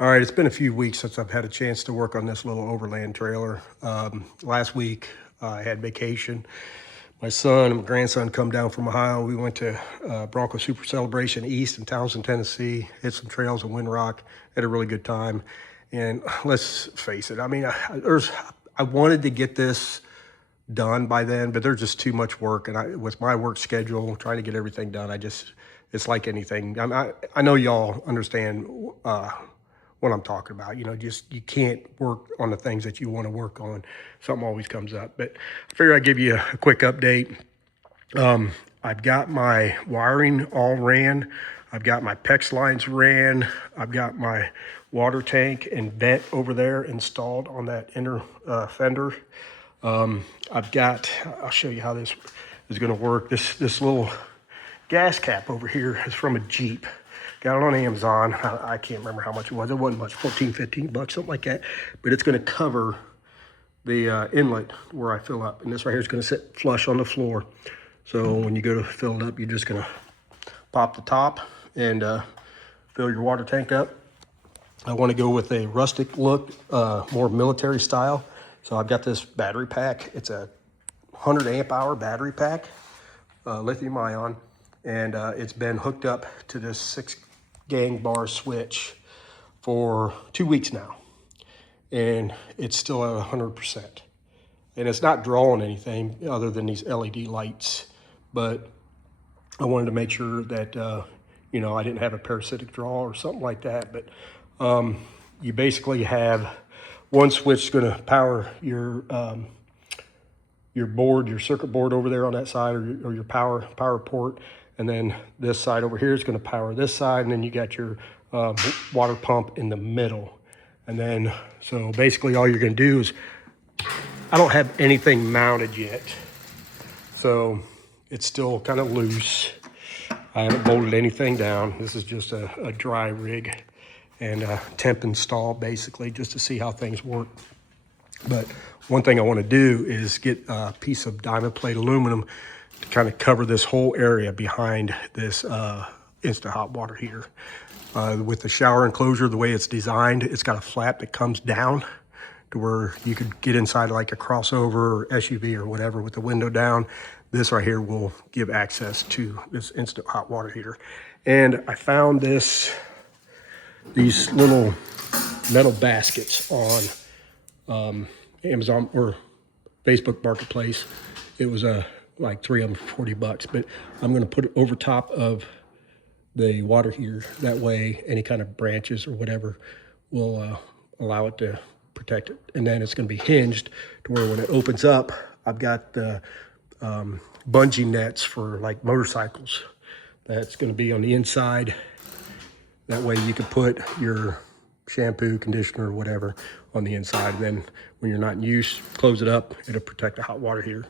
All right, it's been a few weeks since I've had a chance to work on this little Overland trailer. Last week I had vacation. My son and my grandson come down from Ohio. We went to Bronco Super Celebration East in Townsend, Tennessee. Hit some trails in Windrock. Had a really good time. And let's face it, I mean, I wanted to get this done by then, but there's just too much work. And with my work schedule, trying to get everything done, it's like anything. I know y'all understand what I'm talking about. You know, just you can't work on the things that you want to work on. Something always comes up. But I figure I'd give you a quick update. I've got my wiring all ran. I've got my PEX lines ran. I've got my water tank and vent over there installed on that inner fender. I'll show you how this is going to work. This little gas cap over here is from a Jeep. Got it on Amazon. I can't remember how much it was. It wasn't much, 14, 15 bucks, something like that. But it's going to cover the inlet where I fill up. And this right here is going to sit flush on the floor. So when you go to fill it up, you're just going to pop the top and fill your water tank up. I want to go with a rustic look, more military style. So I've got this battery pack. It's a 100 amp hour battery pack, lithium ion, and it's been hooked up to this 6-gang bar switch for 2 weeks now. And it's still at 100%. And it's not drawing anything other than these LED lights. But I wanted to make sure that, you know, I didn't have a parasitic draw or something like that. But you basically have one switch going to power your board, your circuit board over there on that side, or your power port. And then this side over here is going to power this side. And then you got your water pump in the middle. And then, so basically all you're going to do is, I don't have anything mounted yet. So it's still kind of loose. I haven't bolted anything down. This is just a dry rig and a temp install basically, just to see how things work. But one thing I want to do is get a piece of diamond plate aluminum to kind of cover this whole area behind this instant hot water heater. With the shower enclosure, the way it's designed, it's got a flap that comes down to where you could get inside like a crossover or SUV or whatever with the window down. This right here will give access to this instant hot water heater. And I found these little metal baskets on Amazon or Facebook Marketplace. It was like 3 of them for 40 bucks, but I'm going to put it over top of the water heater. That way any kind of branches or whatever will allow it to protect it. And then it's going to be hinged to where when it opens up, I've got the bungee nets for like motorcycles. That's going to be on the inside. That way you can put your shampoo, conditioner, or whatever on the inside. Then when you're not in use, close it up. It'll protect the hot water heater.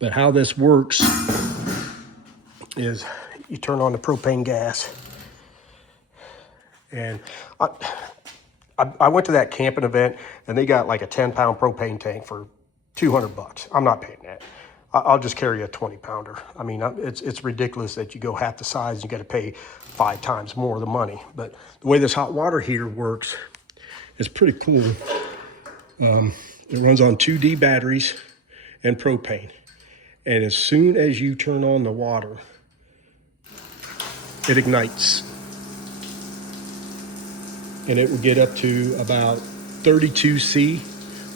But how this works is you turn on the propane gas. And I went to that camping event and they got like a 10-pound propane tank for 200 bucks. I'm not paying that. I'll just carry a 20-pounder. I mean, it's ridiculous that you go half the size and you got to pay 5 times more of the money. But the way this hot water heater works is pretty cool. It runs on 2D batteries and propane. And as soon as you turn on the water, it ignites. And it will get up to about 32 C,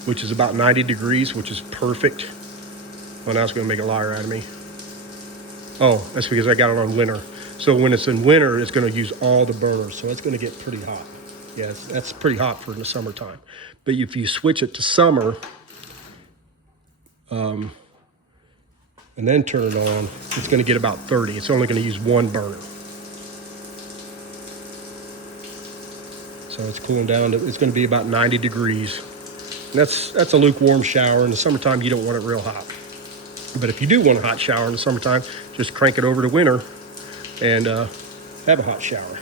which is about 90 degrees, which is perfect. Well, now it's going to make a liar out of me. Oh, that's because I got it on winter. So when it's in winter, it's going to use all the burners. So it's going to get pretty hot. Yes, that's pretty hot for the summertime. But if you switch it to summer, and then turn it on, it's going to get about 30. It's only going to use one burner. So it's cooling down. It's going to be about 90 degrees. And that's a lukewarm shower. In the summertime, you don't want it real hot. But if you do want a hot shower in the summertime, just crank it over to winter and have a hot shower.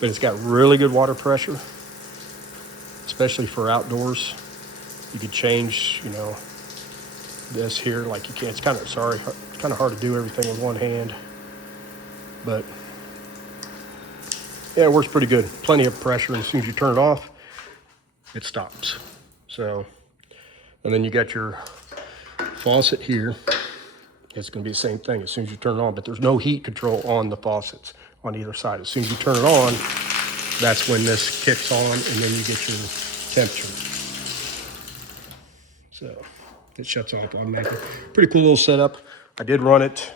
But it's got really good water pressure, especially for outdoors. You could change, you know, this here like you can. It's kind of hard to do everything in one hand, but Yeah, it works pretty good. Plenty of pressure, and as soon as you turn it off, it stops. So, and then you got your faucet here. It's going to be the same thing as soon as you turn it on, but there's no heat control on the faucets on either side. As soon as you turn it on, that's when this kicks on, and then you get your temperature. So it shuts off automatically. Pretty cool little setup. I did run it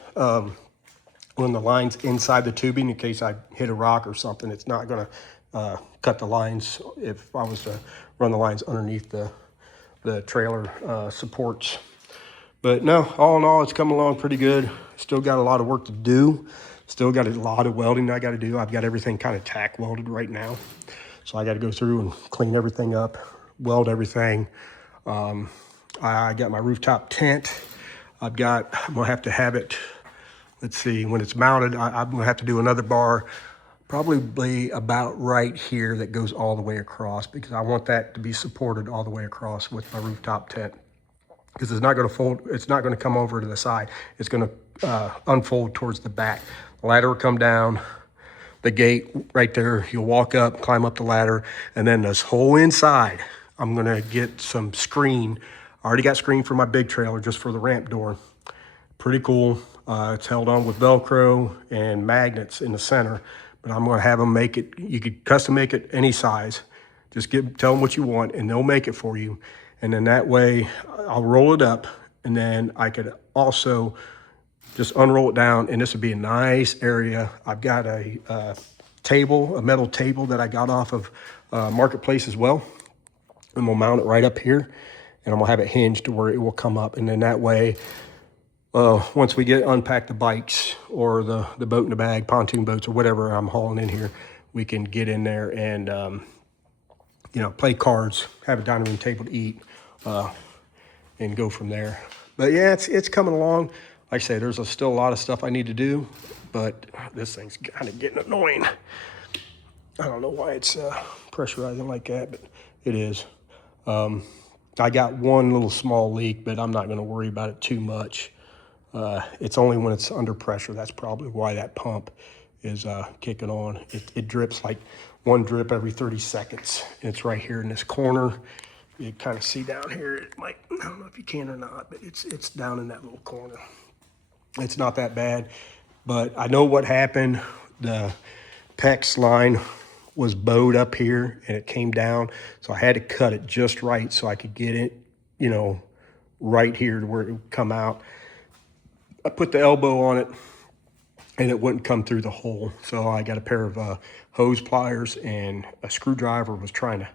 when the line's inside the tubing in case I hit a rock or something. It's not going to cut the lines if I was to run the lines underneath the trailer supports. But no, all in all, it's coming along pretty good. Still got a lot of work to do. Still got a lot of welding I got to do. I've got everything kind of tack welded right now. So I got to go through and clean everything up, weld everything. I got my rooftop tent. I'm going to have to have it, let's see, when it's mounted, I'm going to have to do another bar, probably about right here that goes all the way across, because I want that to be supported all the way across with my rooftop tent. Because it's not going to fold, it's not going to come over to the side. It's going to unfold towards the back. The ladder will come down, the gate right there, you'll walk up, climb up the ladder, and then this whole inside, I'm going to get some screen. I already got screen for my big trailer just for the ramp door. Pretty cool. It's held on with Velcro and magnets in the center, but I'm going to have them make it. You could custom make it any size. Just tell them what you want, and they'll make it for you. And then that way, I'll roll it up, and then I could also just unroll it down, and this would be a nice area. I've got a table, a metal table that I got off of Marketplace as well. And we'll mount it right up here, and I'm gonna have it hinged to where it will come up. And then that way, once we unpack the bikes or the boat in the bag, pontoon boats or whatever I'm hauling in here, we can get in there and, play cards, have a dining room table to eat, and go from there. But yeah, it's coming along. Like I say, there's still a lot of stuff I need to do, but this thing's kind of getting annoying. I don't know why it's pressurizing like that, but it is. I got one little small leak, but I'm not going to worry about it too much. It's only when it's under pressure. That's probably why that pump is kicking on. It drips like one drip every 30 seconds. And it's right here in this corner. You kind of see down here, it might, I don't know if you can or not, but it's down in that little corner. It's not that bad, but I know what happened. The PEX line was bowed up here and it came down. So I had to cut it just right so I could get it, right here to where it would come out. I put the elbow on it and it wouldn't come through the hole. So I got a pair of hose pliers and a screwdriver, was trying to,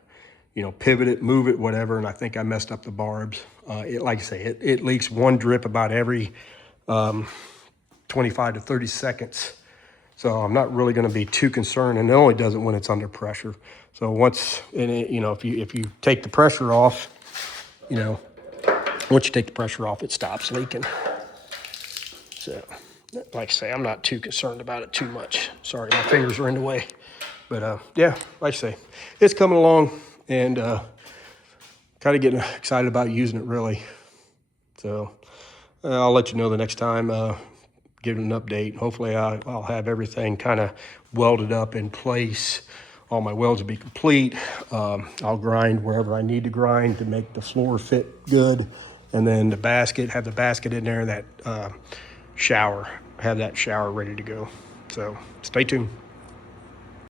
pivot it, move it, whatever. And I think I messed up the barbs. Like I say, it leaks one drip about every 25 to 30 seconds. So I'm not really going to be too concerned, and it only does it when it's under pressure. So once, if you take the pressure off, once you take the pressure off, it stops leaking. So, like I say, I'm not too concerned about it too much. Sorry, my fingers are in the way. But yeah, like I say, it's coming along, and kind of getting excited about using it, really. So I'll let you know the next time. Give it an update. Hopefully I'll have everything kind of welded up in place. All my welds will be complete. I'll grind wherever I need to grind to make the floor fit good. And then the basket, have the basket in there, that shower, have that shower ready to go. So stay tuned.